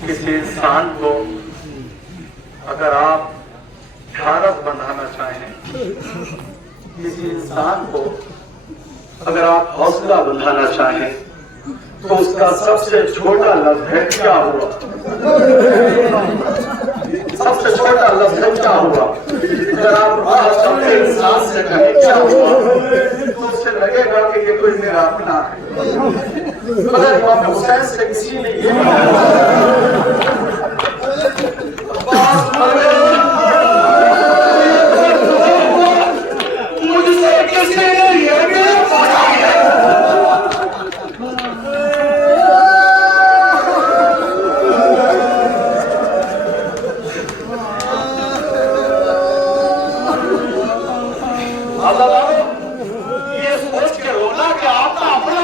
किसी इंसान को अगर आप ढाढ़स बंधाना चाहें, किसी इंसान को अगर आप हौसला बंधाना चाहें, तो उसका सबसे छोटा लफ्ज है क्या हुआ। सबसे छोटा लफ्ज है क्या हुआ। अगर आप सबसे इंसान से कहें क्या हुआ, तो उससे लगेगा कि ये कोई मेरा अपना है। मगर इमाम हुसैन से किसी ने ये मुझसे किसी ने ये भी पूछा है। ये सोच के रोना कि आपका अपना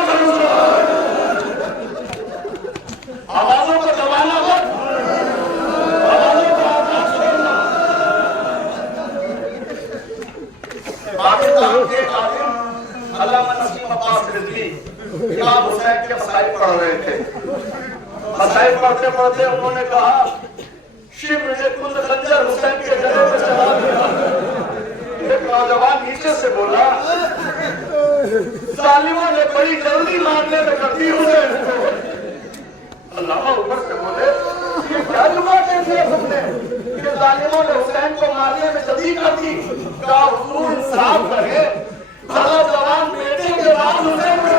आवाजों को दबाना मत, आवाजों को आवाज छोड़ना। पाकिस्तान के कादिर अल्लामा नसीम अब्बास रिजवी इमाम हुसैन के मसाइल पढ़ रहे थे। मसाइल पढ़ते पढ़ते उन्होंने कहा, शिब्र ने कुल खंजर हुसैन के गले में चला दिया। एक नौजवान नीचे से बोला, जालिमों ने बड़ी जल्दी मारने में कर दी हुसैन को। अल्लामा ऊपर से बोले, ये क्या जुआ कह दिया तुमने कि जालिमों ने हुसैन को मारने में जल्दी कर दी। क्या हुजूर इंसाफ करे, भला जवान बेटे के बाद हुसैन को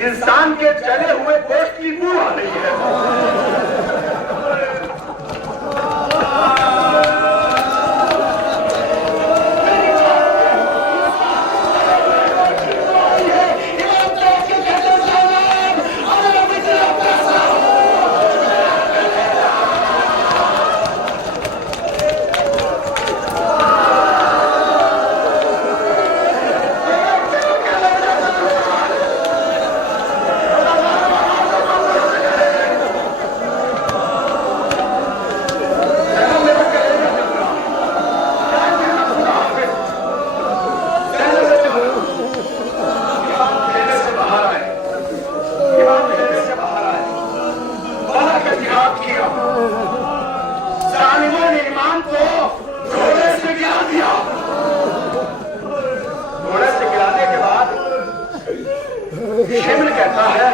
इंसान के चले हुए गोश्त की बू आ रही है। शिमल कहता है,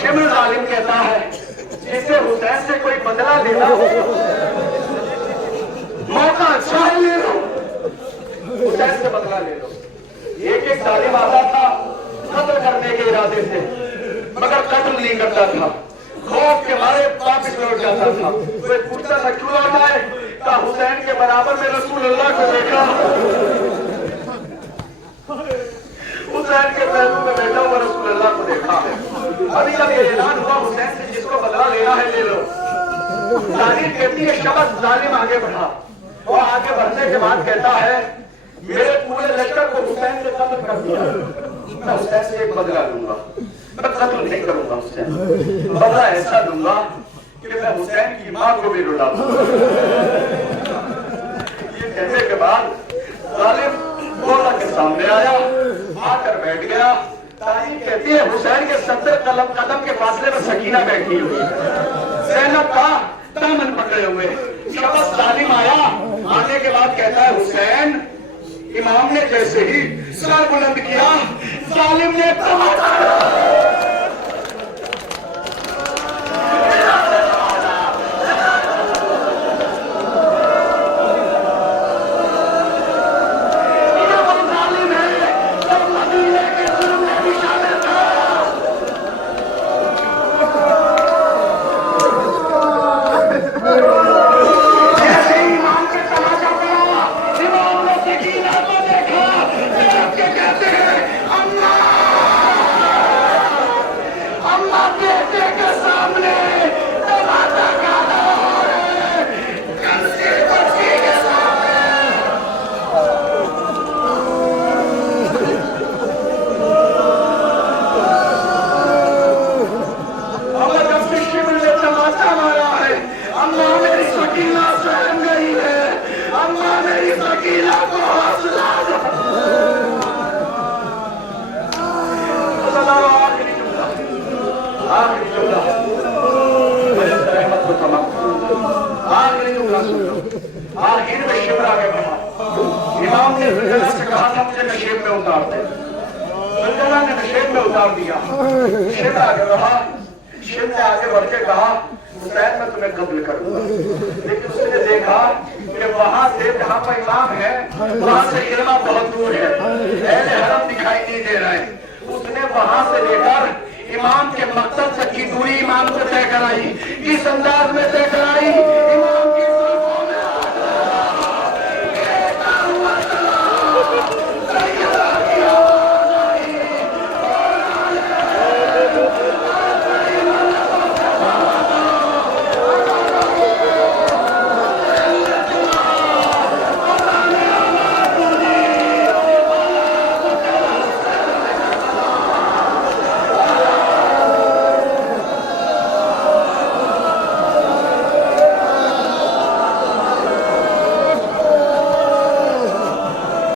शिमल जालिम कहता है, जिसे हुसैन से कोई बदला लेना हो, मौका अच्छा है ले लो, हुसैन से बदला ले लो। एक जालिम आता था कत्ल करने के इरादे से, मगर कत्ल नहीं करता था, खौफ के मारे वापस लौट जाता था। कोई पूछता था क्यों लौट आए, का हुसैन के बराबर में रसूल अल्लाह को देखा, हुसैन के पहलू में बैठा हुआ रसूल अल्लाह को देखा है। अभी जब ये ऐलान हुआ हुसैन से जिसको बदला लेना है ले लो, तारीफ कहती है शब्द जालिम आगे बढ़ा, और आगे बढ़ने के बाद कहता है मेरे पूरे लश्कर को हुसैन से कत्ल कर दिया, मैं हुसैन से एक बदला लूंगा, मैं कत्ल नहीं करूंगा हुसैन, बदला ऐसा लूंगा कि मैं हुसैन की मां को भी रुला दूंगा। ये कहने के बाद जालिम मौला के सामने आया, आकर बैठ गया। तारीफ कहती है हुसैन के 70 कदम के फासले में सकीना बैठी हुई, ज़ैनब का दामन पकड़े हुए। शब्द जालिम आया, आने के बाद कहता है हुसैन, इमाम ने जैसे ही सर बुलंद किया, जालिम ने इमाम ने से कहा था मुझे नशेब में उतार दे, ने नशेब में उतार दिया। शिव आगे बढ़ा, शिव ने आगे बढ़ के कहा हुसैन मैं तुम्हें कत्ल करूंगा, लेकिन उसने देखा कि वहां से जहां पर इमाम है वहां से इल्मा बहुत दूर है, अहले हरम दिखाई नहीं दे रहे। उसने वहां से लेकर इमाम के मकसद तक की दूरी इमाम से तय कराई, किस अंदाज में तय कराई, इमाम